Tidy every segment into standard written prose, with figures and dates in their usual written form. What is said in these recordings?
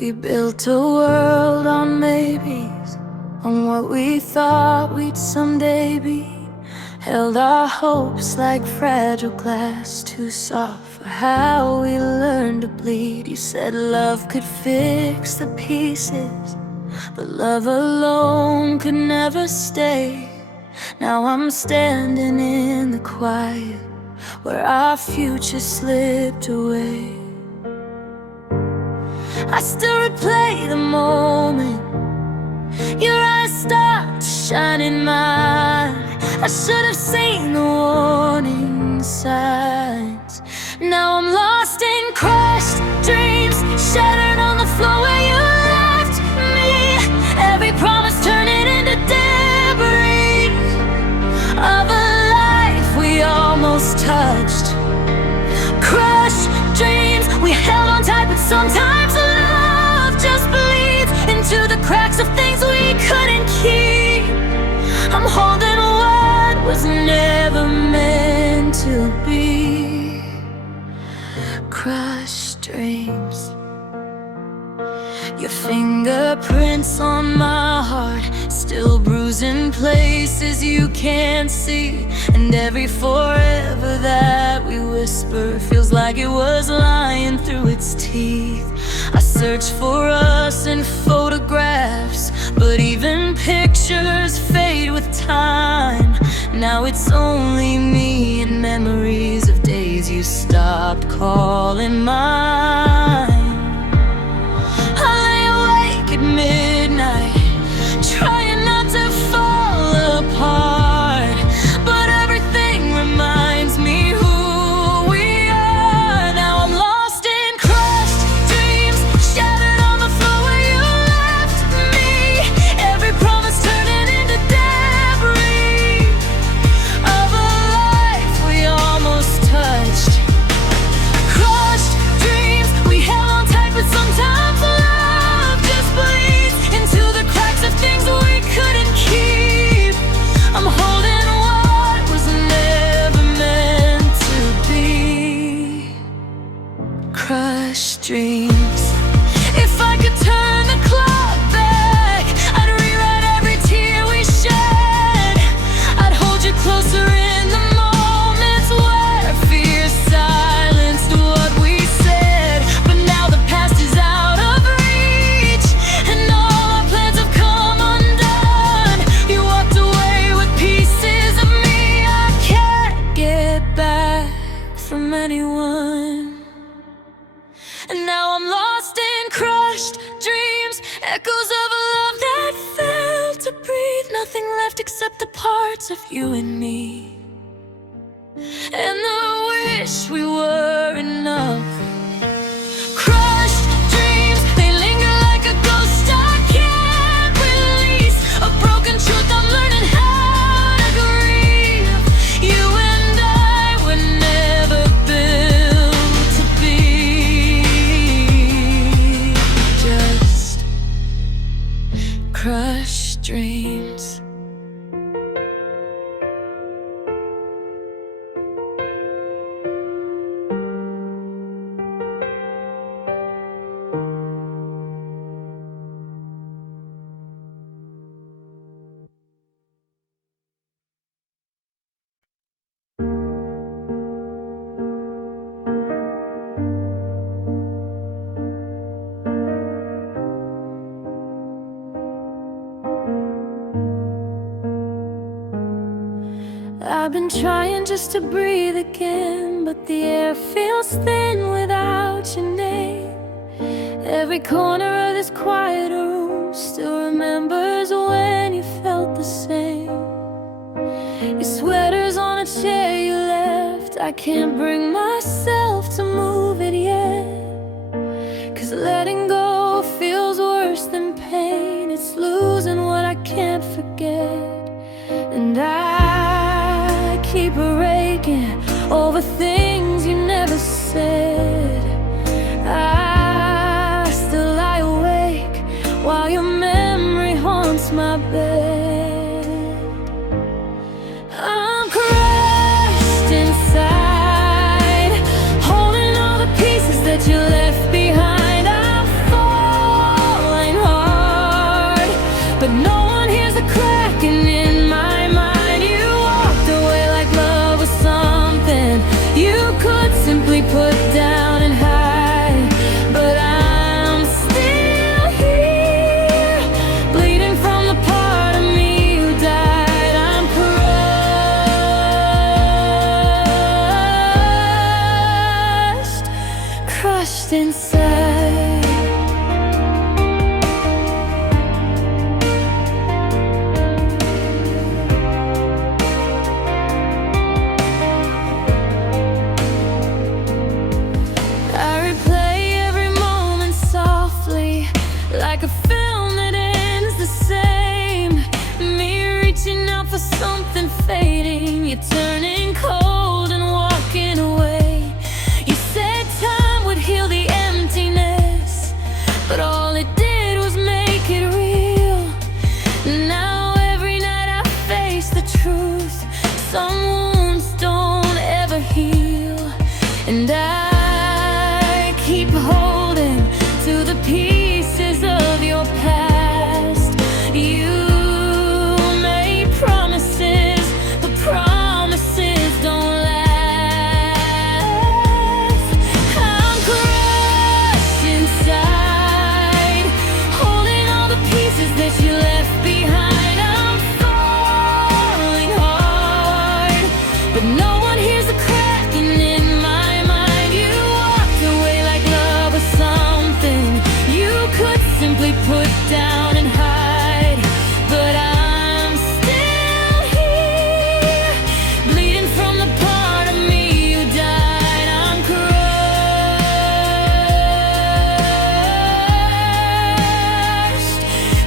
We built a world on maybes, on what we thought we'd someday be. Held our hopes like fragile glass, too soft for how we learned to bleed. You said love could fix the pieces, but love alone could never stay. Now I'm standing in the quiet, where our future slipped away. I still replay the moment your eyes stopped to shine in mine. I should have seen the warning signs. Now I'm lost in crushed dreams, shattered on the floor where you left me. Every promise turning into debris of a life we almost touched. Crushed dreams, we held on tight, but sometimes love just bleeds into the cracks of things we couldn't keep. I'm holding what was never meant to be. Crushed dreams. Your fingerprints on my heart, still bruising places you can't see. And every forever that we whisper feels like it was lying through its teeth. I search for us in photographs, but even pictures fade with time. Now it's only me and memories of days you stopped calling mine. I lay awake at midnight, trying not to fall apart, but everything reminds me who we are. Now I'm lost in crushed dreams, shattered on the floor where you left me. Every promise turning into debris of a life we almost touched. Crushed dreams, we held on tight, but sometimes love just bleeds into the cracks of things we couldn't keep. I'm holding what was never meant to be. Crushed dreams. If I could turn the clock back, I'd rewrite every tear we shed. I'd hold you closer in the moments where fear silenced what we said. But now the past is out of reach, and all our plans have come undone. You walked away with pieces of me I can't get back from anyone. And now I'm lost in crushed dreams, echoes of a love that failed to breathe. Nothing left except the parts of you and me, and the wish we were enough. Crushed dreams, they linger like a ghost I can't release. A broken truth I'm learning how to grieve. You and I were never built to be just crushed dreams. I've been trying just to breathe again, but the air feels thin without your name. Every corner of this quiet room still remembers when you felt the same. Your sweater's on a chair you left. I can't bring myself to move it yet, 'cause letting go feels worse than pain. It's losing what I can't forget, and I keep raking over things you never said. I still lie awake while your memory haunts my bed. I'm crushed inside, holding all the pieces that you left behind. I fall crushed inside. I replay every moment softly, like a film that ends the same. Me reaching out for something fading, you turning cold and walking away. You said time would heal the emptiness, but all it did was make it real. Now every night I face the truth. Some wounds don't ever heal, and I keep holding to the pieces of your past. You made promises, but promises don't last. I'm crushed inside, holding all the pieces that you left behind. I'm falling hard, but no one hears the cracking in my mind. You walked away like love was something you could simply put down and hide. But I'm still here, bleeding from the part of me you died. I'm crushed,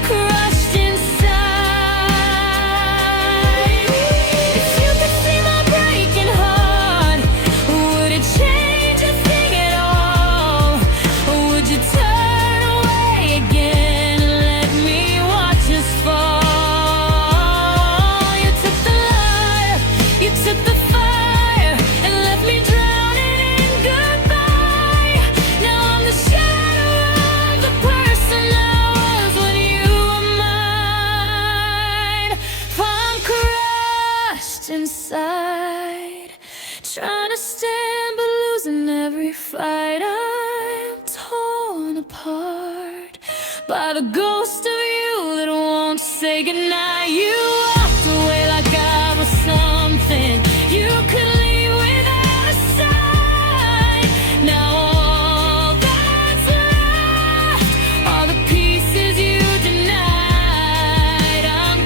crushed inside. If you could see my breaking heart, would it change a thing at all? Or would you turn away again and let me watch us fall? You took the light, you took the fire, and left me drowning in goodbye. Now I'm the shadow of the person I was when you were mine. I'm crushed inside, trying to stand but losing every fight. I'm torn apart by the ghost of you that won't say goodnight. You walked away like I was something you could leave without a sign. Now all that's left are the pieces you denied. I'm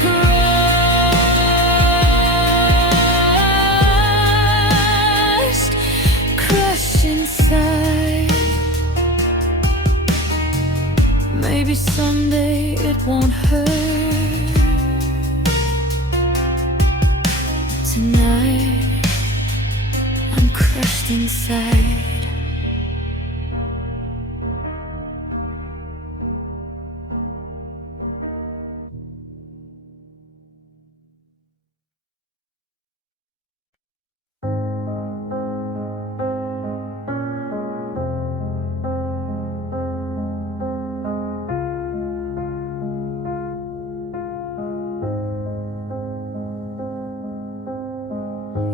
crushed, crushed inside. Maybe someday it won't hurt. Tonight I'm crushed inside.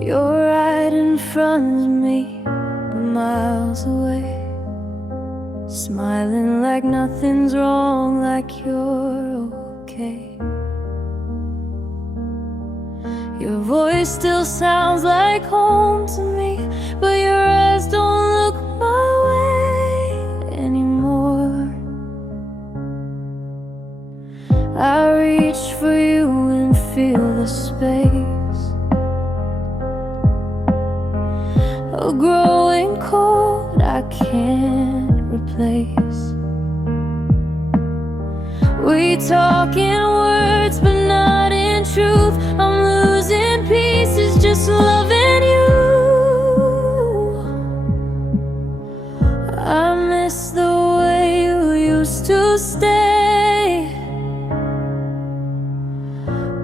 You're right in front of me, but miles away, smiling like nothing's wrong, like you're okay. Your voice still sounds like home to me, but your eyes don't look my way anymore. I reach for you and feel the space, a growing cold I can't replace. We talk in words but not in truth. I'm losing pieces just loving you. I miss the way you used to stay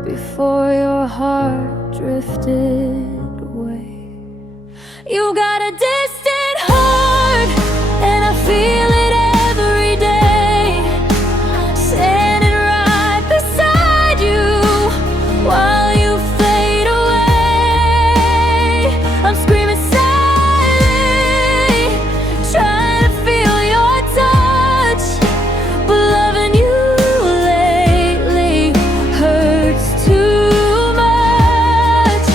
before your heart drifted away. You got a distant heart, and I feel it every day, standing right beside you while you fade away. I'm screaming silently, trying to feel your touch, but loving you lately hurts too much.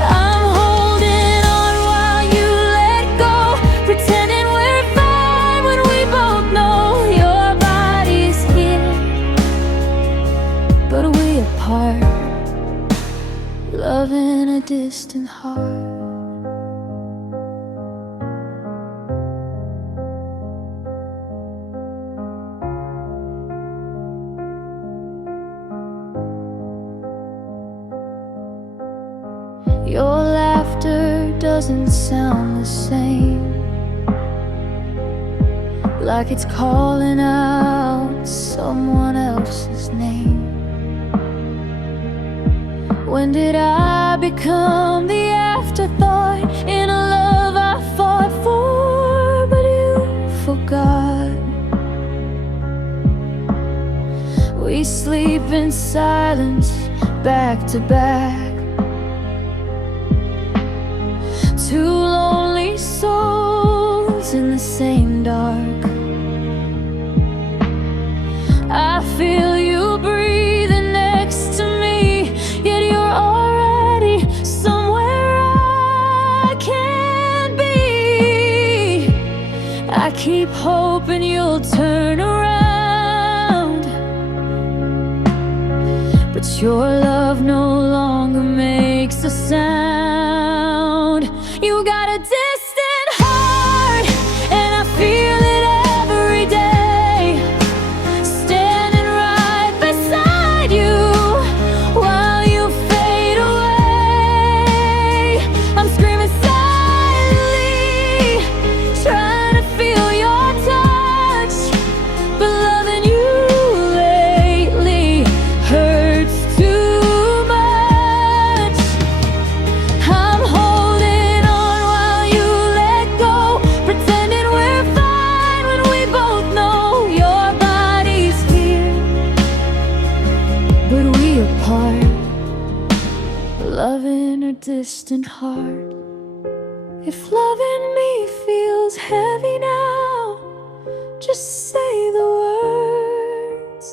I'm holding on while you apart, love in a distant heart. Your laughter doesn't sound the same, like it's calling out someone else's name. When did I become the afterthought in a love I fought for, but you forgot? We sleep in silence, back to back, two lonely souls in the same dark. I feel you breathing next to me, yet you're already somewhere I can't be. I keep hoping you'll turn around, but your love no longer makes a sound. You got a distant heart, and I feel it every day, standing right beside you while you fade away. I'm screaming silently, trying to feel your touch, but loving you lately hurts too much. I'm holding on while you let go, pretending we're fine when we both know your body's here, but we apart, love in a distant heart. If loving me feels heavy now, just say the words,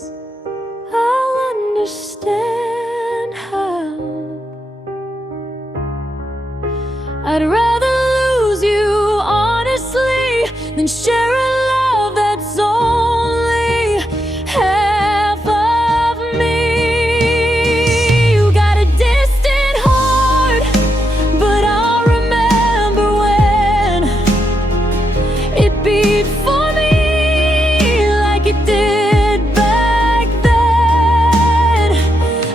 I'll understand how. I'd rather lose you honestly than share a love that's only half of me. You got a distant heart, but I'll remember when it beat for me like it did back then.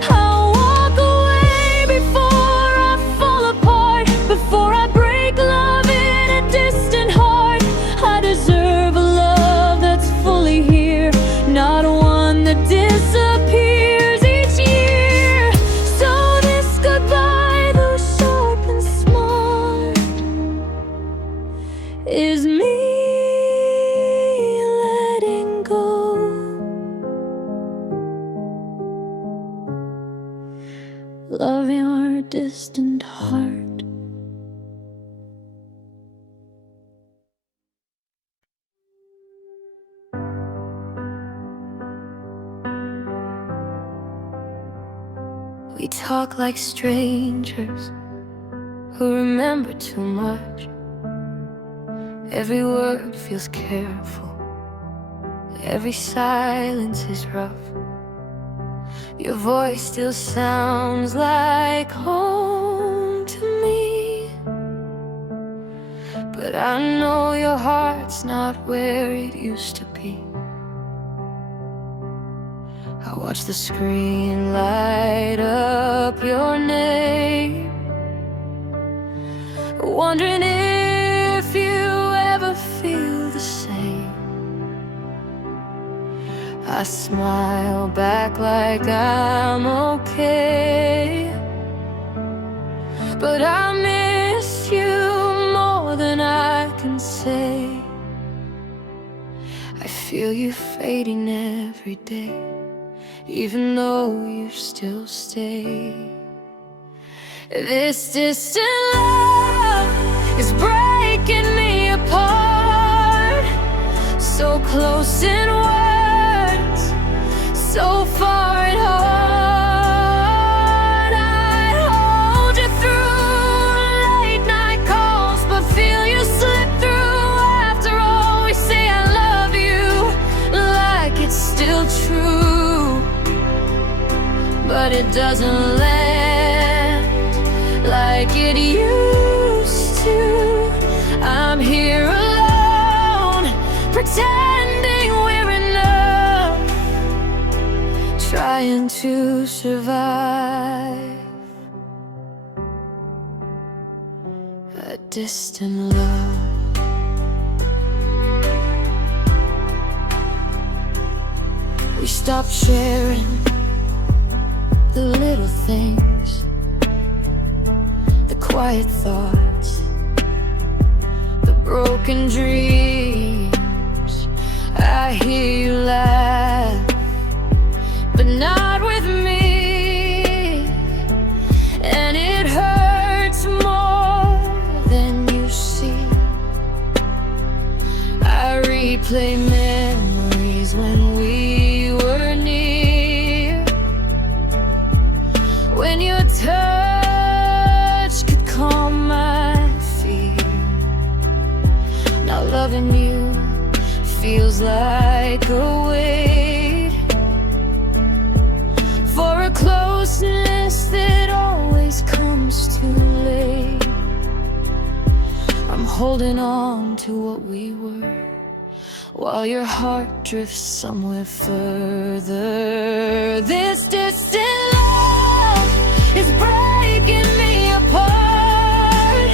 I'll walk away before I fall apart, before I break love in a distant heart. I deserve a love that's fully here, not one that disappears each year. So this goodbye, though sharp and smart, is me letting go. Love your distant heart. We talk like strangers who remember too much. Every word feels careful, every silence is rough. Your voice still sounds like home to me, but I know your heart's not where it used to be. I watch the screen light up your name, wondering if you ever feel the same. I smile back like I'm okay, but I miss you more than I can say. I feel you fading every day, even though you still stay. This distant love is breaking me apart, so close in words, so far at heart. I'd hold you through late night calls, but feel you slip through after all. We say I love you like it's still true, but but it doesn't land like it used to. I'm here alone, pretending we're enough, trying to survive a distant love. We stopped sharing the little things, the quiet thoughts, the broken dreams. I hear you laugh, but not with me, and it hurts more than you see. I replay memories when we were near, when your touch could calm my fear. Now loving you feels like a wait for a closeness that always comes too late. I'm holding on to what we were, while your heart drifts somewhere further. This distant love is breaking me apart,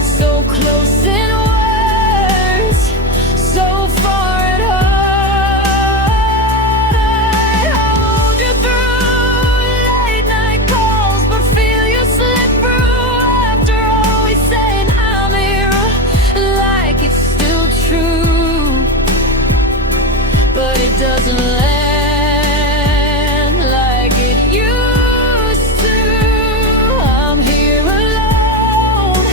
so close in words, so far at heart. I hold you through late night calls, but feel you slip through after all we say. And I'm here like it's still true, but it doesn't land like it used to. I'm here alone,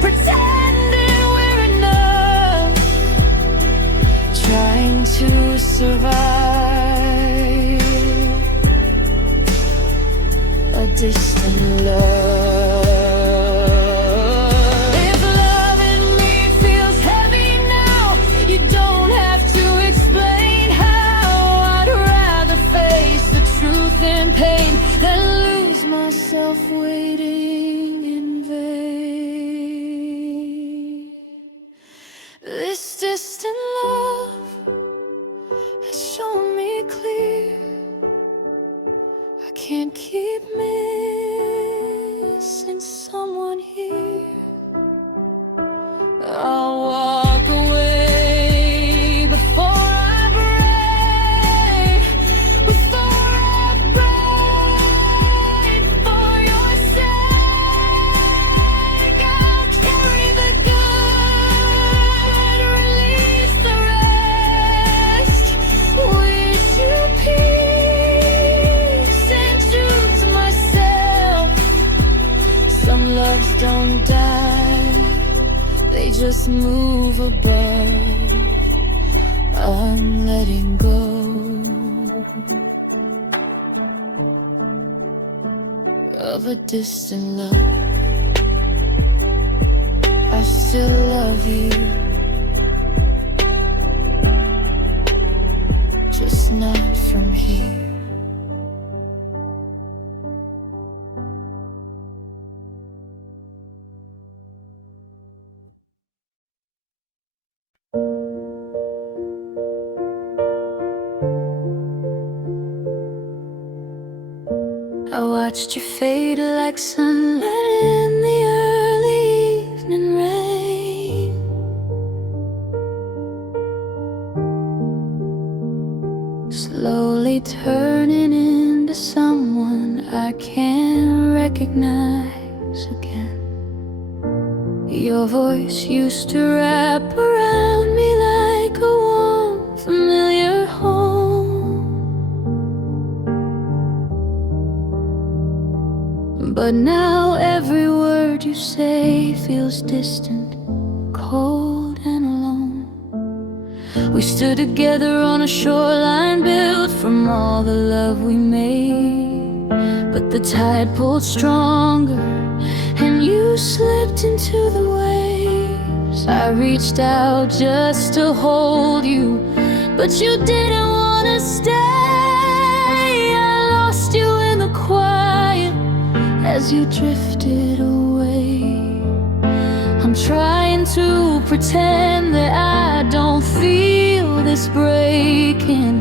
pretending we're enough, trying to survive a distant love. If loving me feels heavy now, you don't have to explain how. I'd rather face the truth in pain than lose myself waiting in vain. This distant love has shown me clear I can't keep missing someone here. I'll walk away before I break, before I break, for your sake. I'll carry the good, release the rest, wish you peace and true to myself. Some loves don't die, they just move above. I'm letting go of a distant love. I still love you, just not from here. I watched you fade like sunlight in the early evening rain. Slowly turning into someone I can't recognize again. Your voice used to wrap around me like a warm, familiar home. But now every word you say feels distant, cold and alone. We stood together on a shoreline built from all the love we made, but the tide pulled stronger and you slipped into the waves. I reached out just to hold you, but you didn't want to stay. I lost you in the quiet, as you drifted away. I'm trying to pretend that I don't feel this breaking,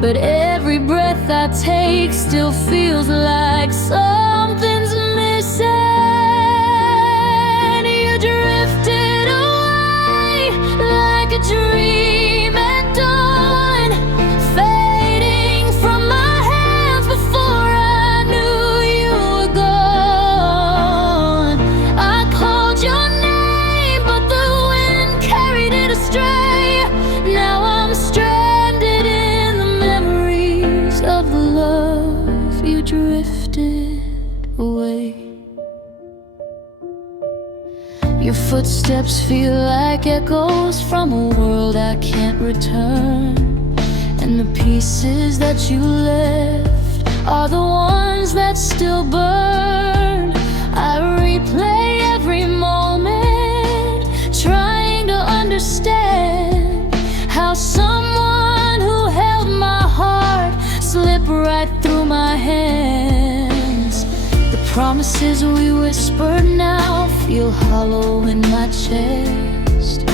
but every breath I take still feels like something's missing. You drifted away like a dream at dawn, fading from my hands before I knew you were gone. I called your name, but the wind carried it astray. Now I'm stranded in the memories of the love you drifted away. Your footsteps feel like echoes from a world I can't return, and the pieces that you left are the ones that still burn. I replay every moment, trying to understand how someone who held my heart slipped right through my hands. The promises we whispered now feel hollow in my chest,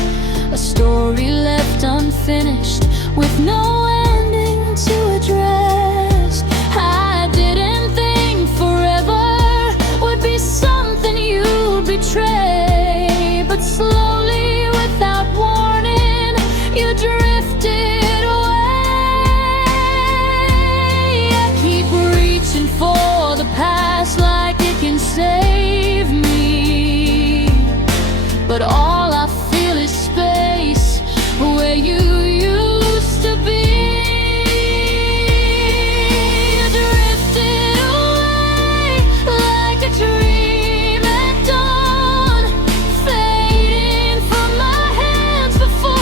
a story left unfinished with no ending to address. I didn't think forever would be something you'd betray, but slowly, without warning, you drifted away. I keep reaching for the past like it can save me, but all I feel is space where you used to be. You drifted away like a dream at dawn, fading from my hands before I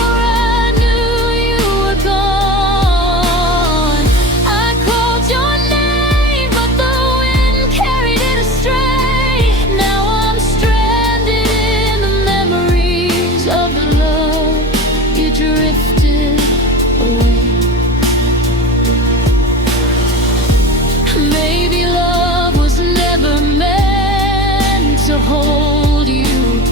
knew you were gone. I called your name, but the wind carried it astray. Now I'm stranded in the memories of the love you drifted away. Maybe love was never meant to hold you.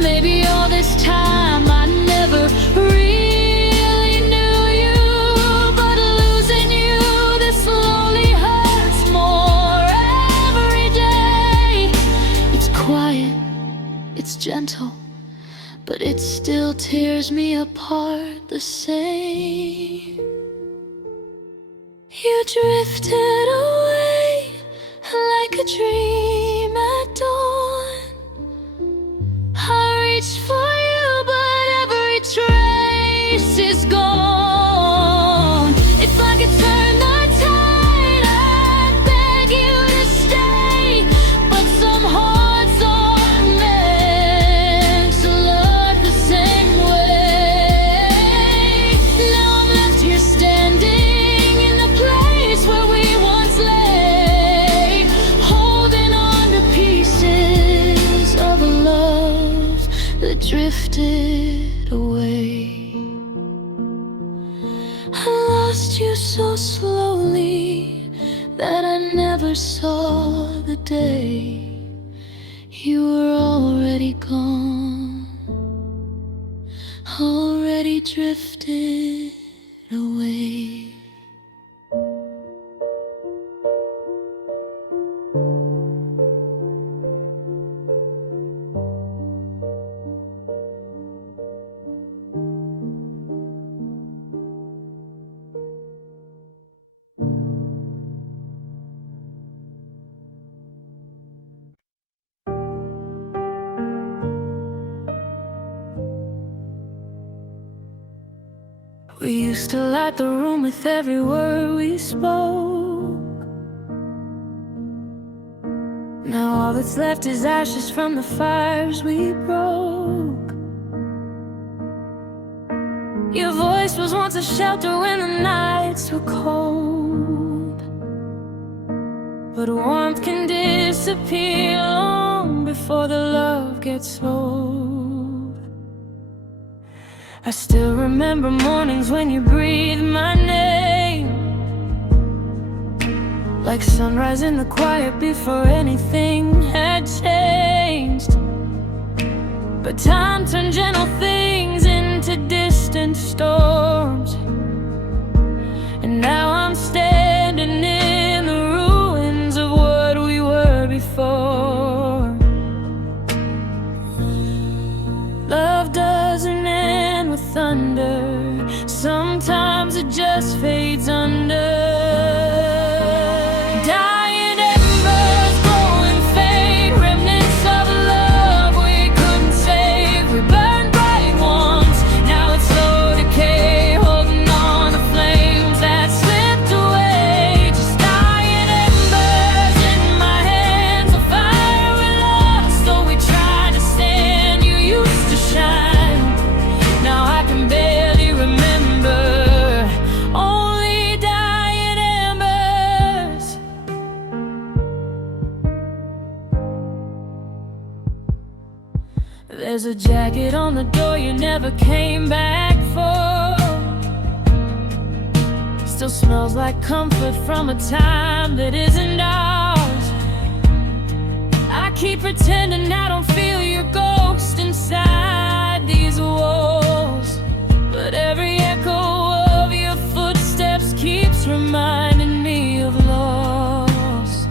Maybe all this time I never really knew you, but losing you this slowly hurts more every day. It's quiet, it's gentle, but it still tears me apart the same. You drifted away like a dream at dawn. I reached for you, but every trace is gone. It's like it turned the tide. I beg you to stay, but some hearts aren't meant to love the same way. Now I'm left here standing in the place where we once lay, holding on to pieces of a love that drifted away. I lost you so slowly that I never saw the day you were already gone, already drifted away. We used to light the room with every word we spoke. Now all that's left is ashes from the fires we broke. Your voice was once a shelter when the nights were cold, but warmth can disappear long before the love gets old. I still remember mornings when you breathed my name, like sunrise in the quiet before anything had changed. But time turned gentle things into distant storms, and now I'm standing in the ruins of what we were before. Love doesn't end with thunder, sometimes it just fades under. There's a jacket on the door you never came back for. Still smells like comfort from a time that isn't ours. I keep pretending I don't feel your ghost inside these walls, but every echo of your footsteps keeps reminding me of loss.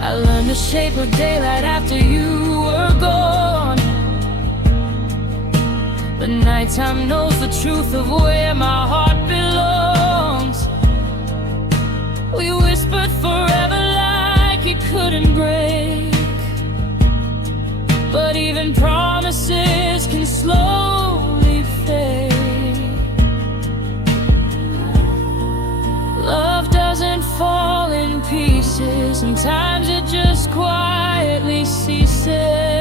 I learned the shape of daylight after you were gone, but nighttime knows the truth of where my heart belongs. We whispered forever like it couldn't break, but even promises can slowly fade. Love doesn't fall in pieces, sometimes it just quietly ceases.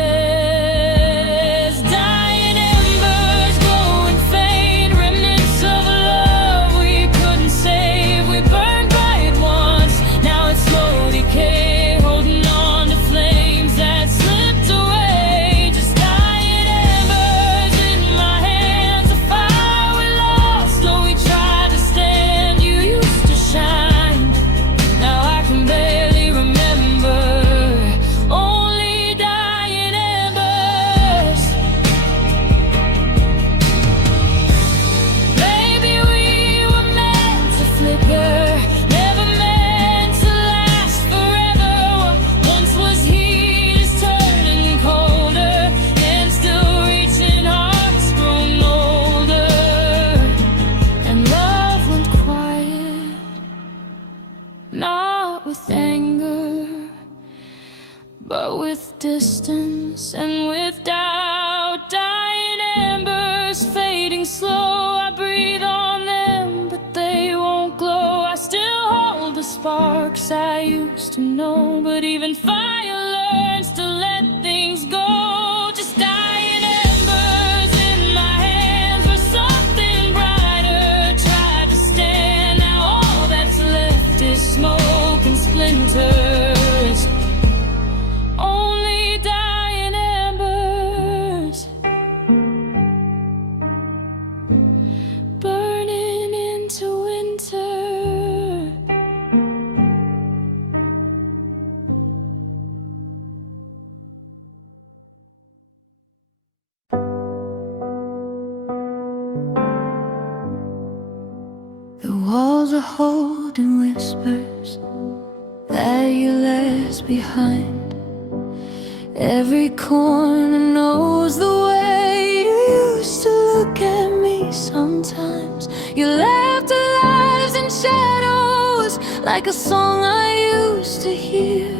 Not with anger, but with distance and with doubt. Dying embers fading slow, I breathe on them, but they won't glow. I still hold the sparks I used to know, but even fire learns to let things go. Just dying embers in my hands where something brighter tried to stand. Now all that's left is smoke and splinters. Only dying embers, burning into winter. The walls are holding whispers that you left behind. Every corner knows the way you used to look at me sometimes. You left our lives in shadows like a song I used to hear.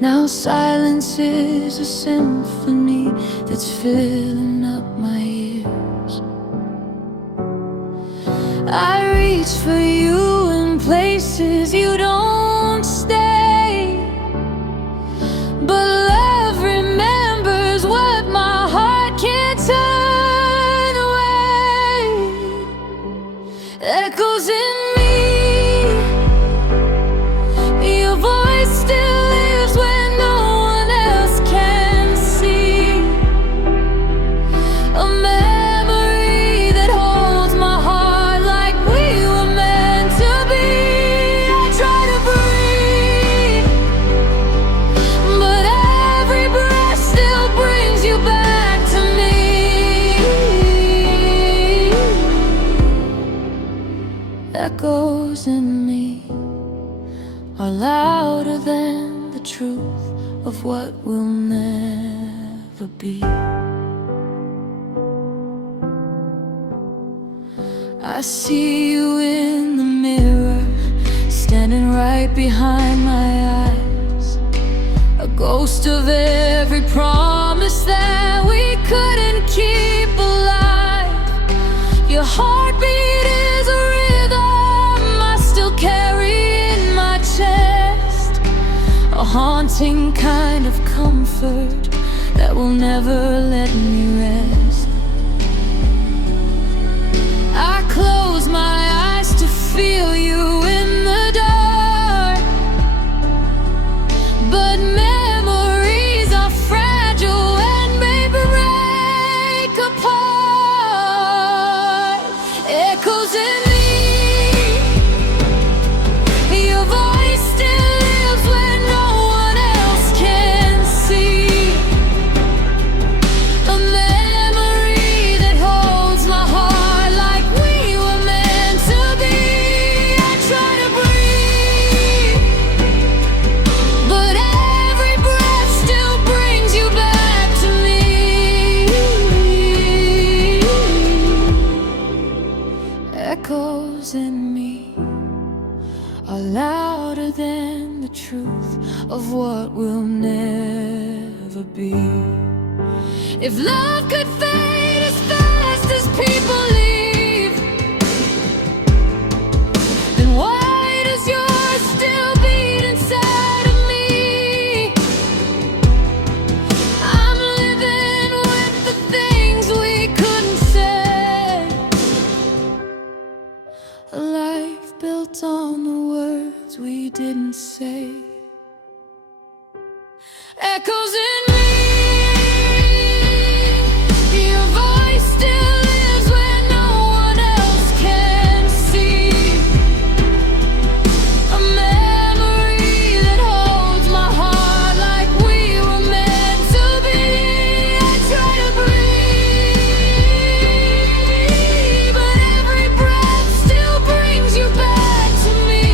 Now silence is a symphony that's filling up my ears. I reach for you in places you don't stay, but love remembers what my heart can't turn away. Echoes in me, your voice still lives when no one else can see. A memory that holds my heart like we were meant to be. I are louder than the truth of what will never be. I see you in the mirror, standing right behind my eyes, a ghost of every promise that we couldn't keep alive. Your heartbeat is a rhythm I still carry in my chest, a haunting kind of comfort that will never let me rest. I close my eyes to feel you in the dark, but memories are fragile and may break apart. Echoes in me, your voice still lives when no one else can see. A memory that holds my heart like we were meant to be. I try to breathe, but every breath still brings you back to me. Echoes in me are louder than the truth of what will never be. If love could fade as fast as people leave, then why does yours still beat inside of me? I'm living with the things we couldn't say, a life built on the words we didn't say. Echoes in me, your voice still lives when no one else can see. A memory that holds my heart like we were meant to be. I try to breathe, but every breath still brings you back to me.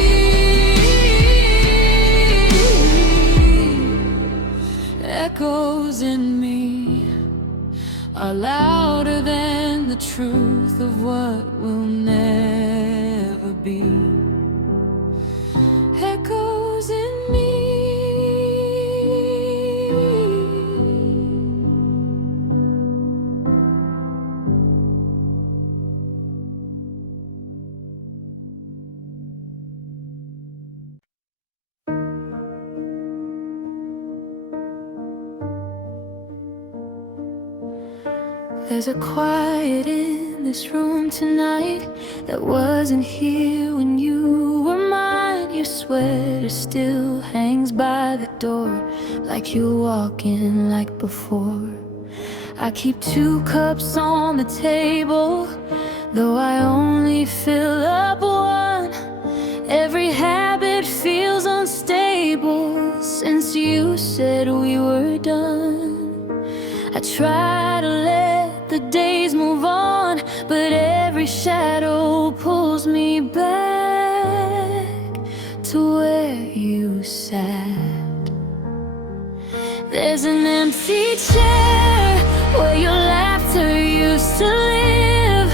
Echoes in me are louder than the truth of what will never be. Echoes in me. There's a quiet in this room tonight that wasn't here when you were mine. Your sweater still hangs by the door, like you're walking like before. I keep 2 cups on the table, though I only fill up one. Every habit feels unstable since you said we were done. I try to let the days move on, but every shadow pulls me back to where you sat. There's an empty chair where your laughter used to live.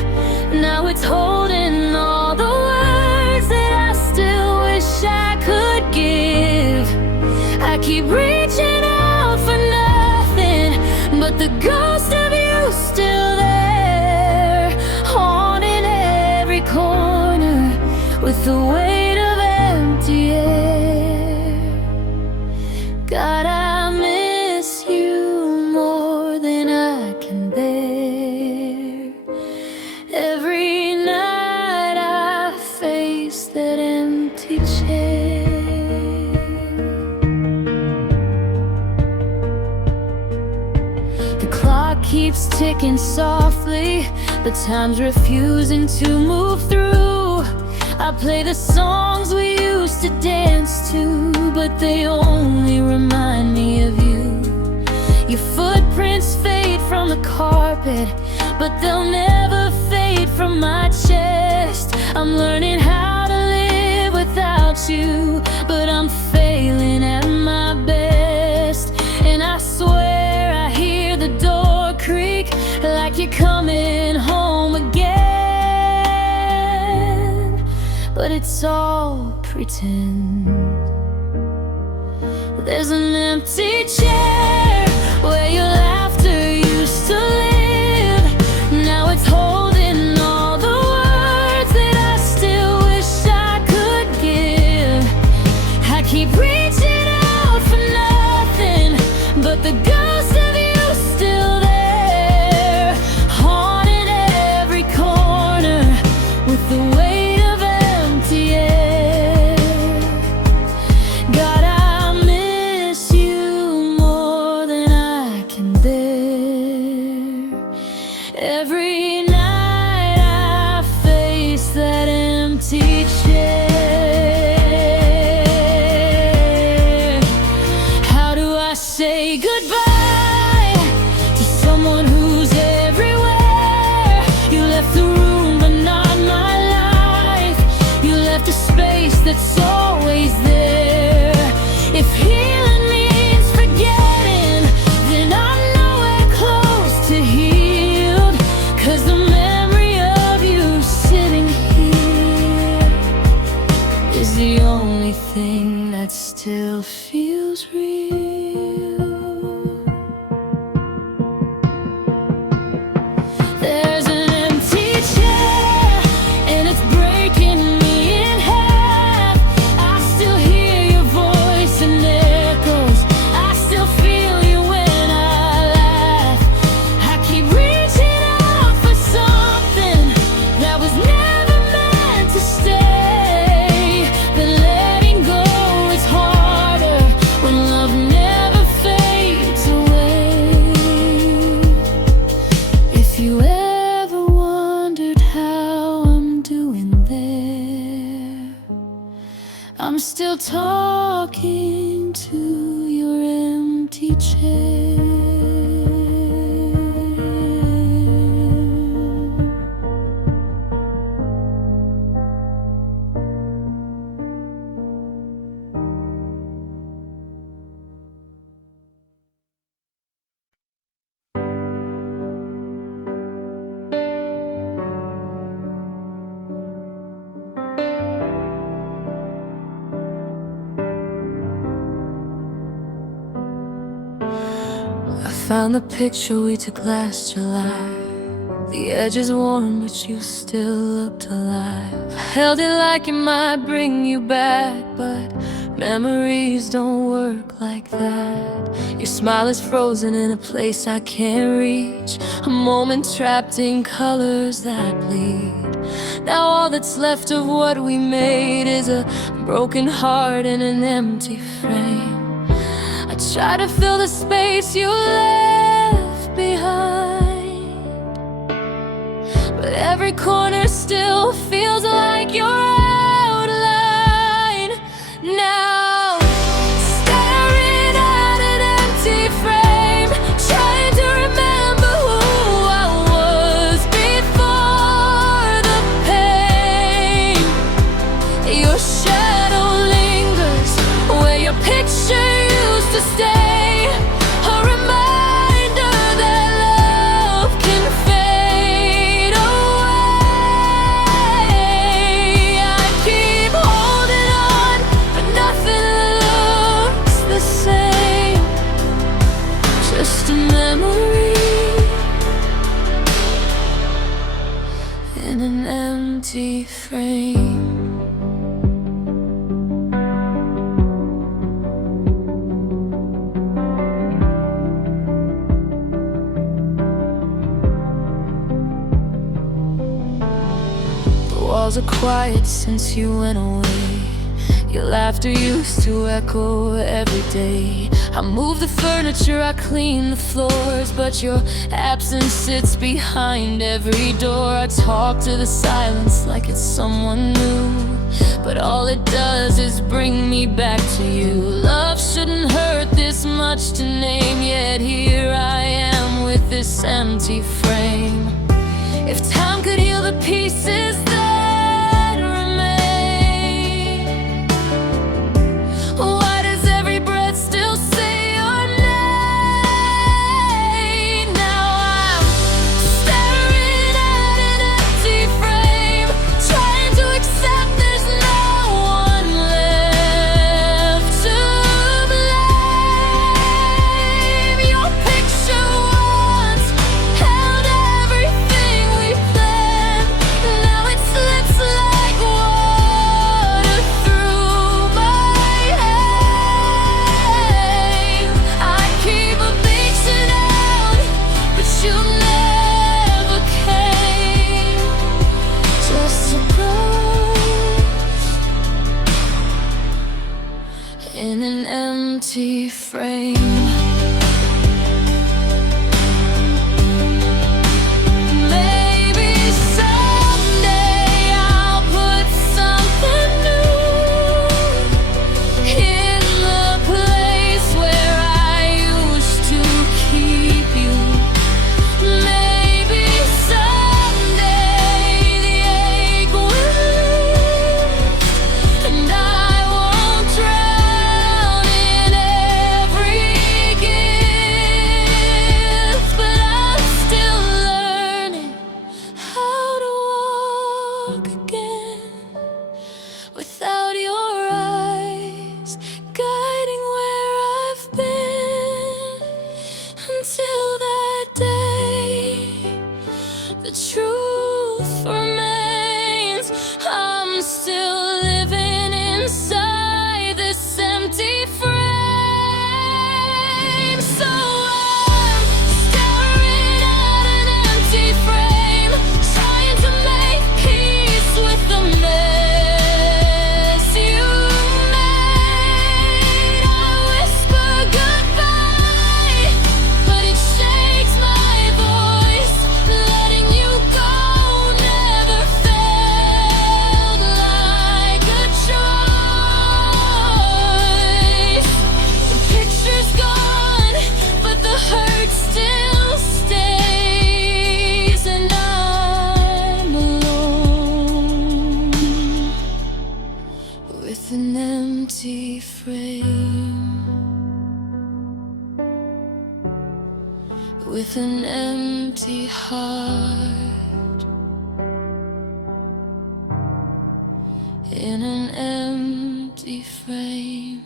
Now it's holding all the words that I still wish I could give. I keep reaching out for nothing, but the ghost of you still there, haunting every corner with the weight of empty air. God, I miss you more than I can bear. Every night I face that empty chair. The clock keeps ticking softly, but time's refusing to move through. I play the songs we used to dance to, but they only remind me of you. Your footprints fade from the carpet, but they'll never fade from my chest. I'm learning how to live without miss you, but I'm failing at my best. And I swear I hear the door creak, like you're coming home again. But it's all pretend. There's an empty chair where your laughter used to live. Now it's holding all the words that I still wish I could give. I keep reaching out for nothing, but the ghost of you still there, haunting every corner with the weight of empty air. God, I miss you more than I can bear. Every night I face that empty chair. How do I say goodbye to someone who's everywhere? You left the room but not my life. You left a space that's always there. If healing means forgetting, then I'm nowhere close to healed. 'Cause the memory of you sitting here is the only thing that still feels real. There's an empty chair and it's breaking me in half. I still hear your voice in echoes. I still feel you when I laugh. I keep reaching out for something that was never meant to stay. But letting go is harder when love never fades away. If you ever wondered how I'm doing there, I'm still talking to your empty chair. I found the picture we took last July. The edge is worn, but you still looked alive. I held it like it might bring you back, but memories don't work like that. Your smile is frozen in a place I can't reach, a moment trapped in colors that bleed. Now all that's left of what we made is a broken heart in an empty frame. I try to fill the space you left behind, but every corner still feels like you're out of line. Now, staring at an empty frame, trying to remember who I was before the pain. Your shadow lingers where your picture used to stay, a reminder that love can fade away. I keep holding on, but nothing looks the same. Just a memory in an empty frame. Walls are quiet since you went away. Your laughter used to echo every day. I move the furniture, I clean the floors, but your absence sits behind every door. I talk to the silence like it's someone new, but all it does is bring me back to you. Love shouldn't hurt this much to name, yet here I am with this empty frame. If time could heal the pieces that remain, in an empty frame. Without your eyes guiding where I've been, until that day the truth remains. I'm still living inside this empty frame. So I'm staring at an empty frame, trying to make peace with the mess. With an empty frame, with an empty heart, in an empty frame.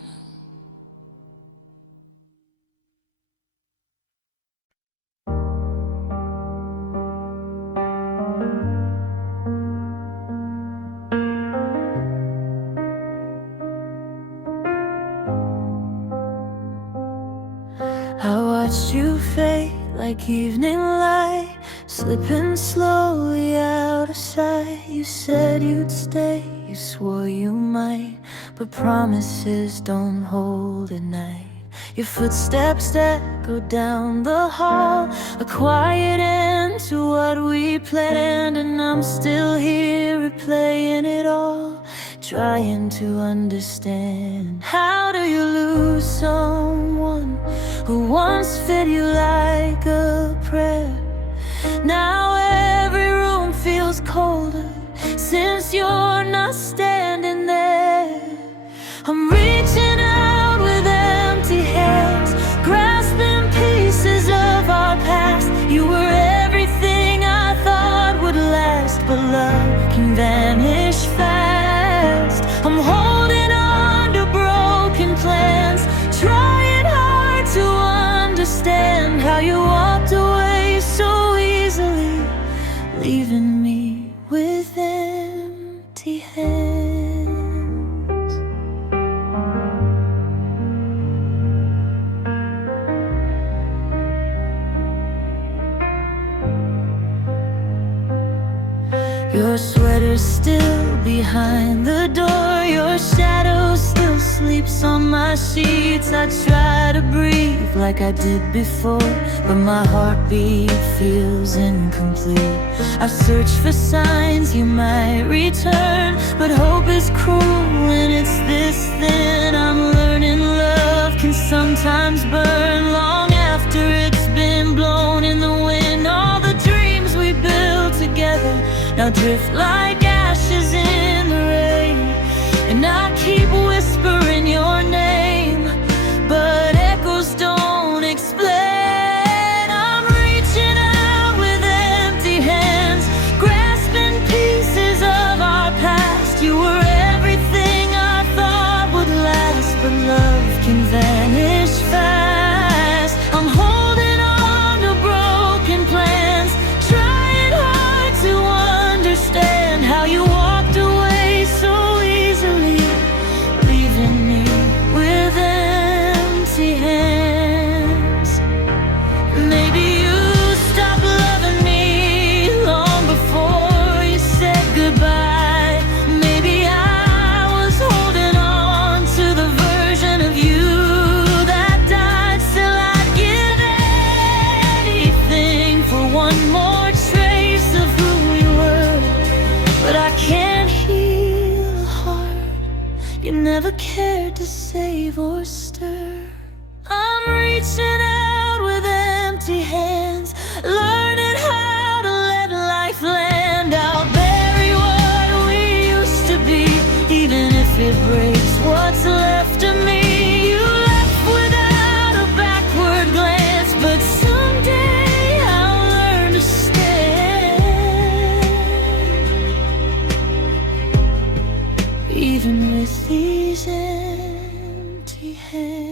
I watched you fade like evening light, slipping slowly out of sight. You said you'd stay, you swore you might, but promises don't hold at night. Your footsteps that go down the hall, a quiet end to what we planned, and I'm still here replaying it all, trying to understand. How do you lose someone who once fit you like a prayer? Now every room feels colder since you're not standing there. I'm reaching out with empty hands, grasping pieces of our past. You were everything I thought would last, but love can vanish fast. I'm holding on to broken plans, trying hard to understand how you walked away so easily, leaving me with empty hands. Your sweater's still behind the door, your shadow still sleeps on my sheets. I try to breathe like I did before, but my heartbeat feels incomplete. I've searched for signs you might return, but hope is cruel when it's this thin. I'm learning love can sometimes burn long after it's been blown in the wind. All the dreams we built together now drift like ashes in the rain, and I keep whispering your name, but echoes don't explain. I'm reaching out with empty hands, grasping pieces of our past. You were everything I thought would last, but love can vanish fast. I'm holding on to broken plans, trying hard to understand how cared to save or stir. I'm reaching out with empty hands, learning how to let life land. I'll bury what we used to be, even if it breaks what's left of me. You left without a backward glance, but someday I'll learn to stand, even with these empty hands.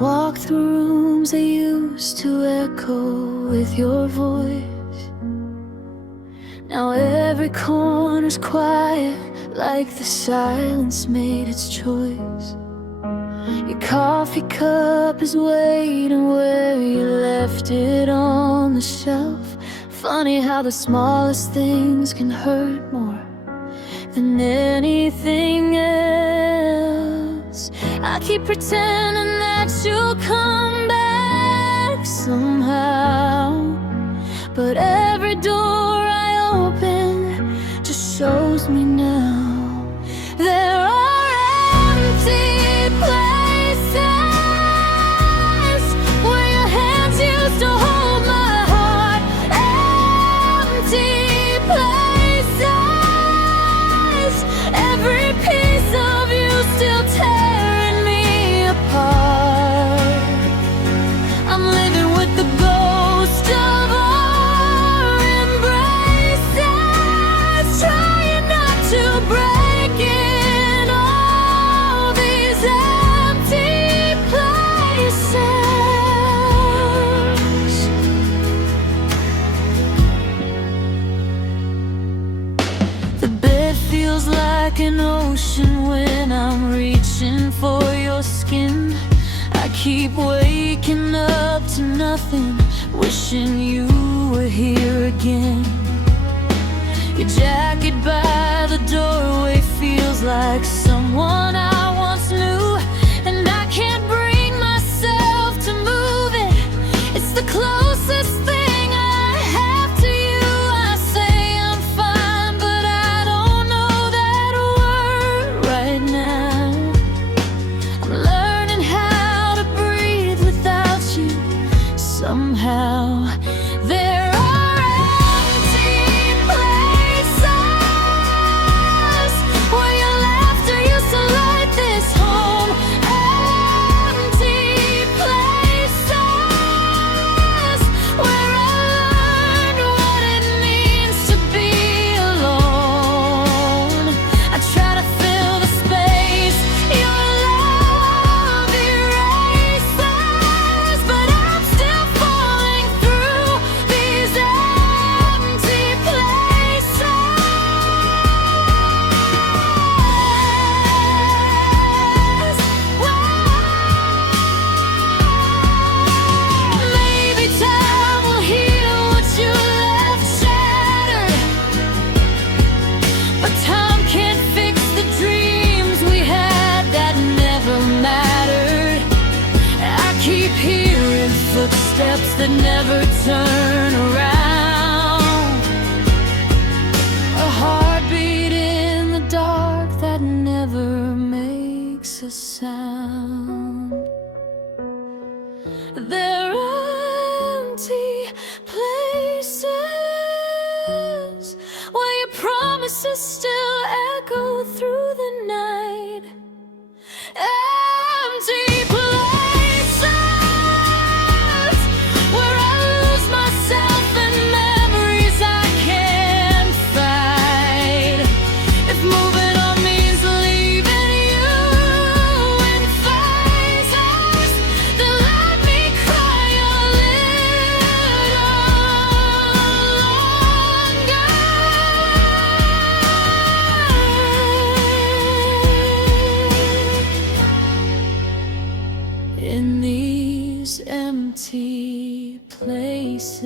Walk through rooms that used to echo with your voice. Now every corner's quiet, like the silence made its choice. Your coffee cup is waiting where you left it on the shelf. Funny how the smallest things can hurt more than anything else. I keep pretending that you'll come back somehow, but every door I open just shows me now there are empty places where your hands used to hold my heart. Empty places, every piece of you still tearing me apart. I'm living with the ghost of our embraces, trying not to break in all these empty places. The bed feels like an ocean when I'm reaching for your skin. I keep waking up to nothing, wishing you were here again. Your jacket by the doorway feels like someone I once knew, and I can't bring myself to move it. It's the closest thing I have to you. I say I'm fine, but I don't know that word right now. I'm learning how to breathe without you somehow. There are empty places where your laughter used to light this home. Empty places where I learned what it means to be alone. I try to fill the space your love erases, but I'm still falling through these empty places. Maybe time will heal what you left shattered, but time can't fix the dreams we had that never mattered. I keep hearing footsteps that never turn around, a heartbeat in the dark that never makes a sound. There are empty places where your promises still echo through the night. Empty places where I lose myself in memories I can't fight. If moving on means leaving you in phases, then let me cry a little longer. in these empty places.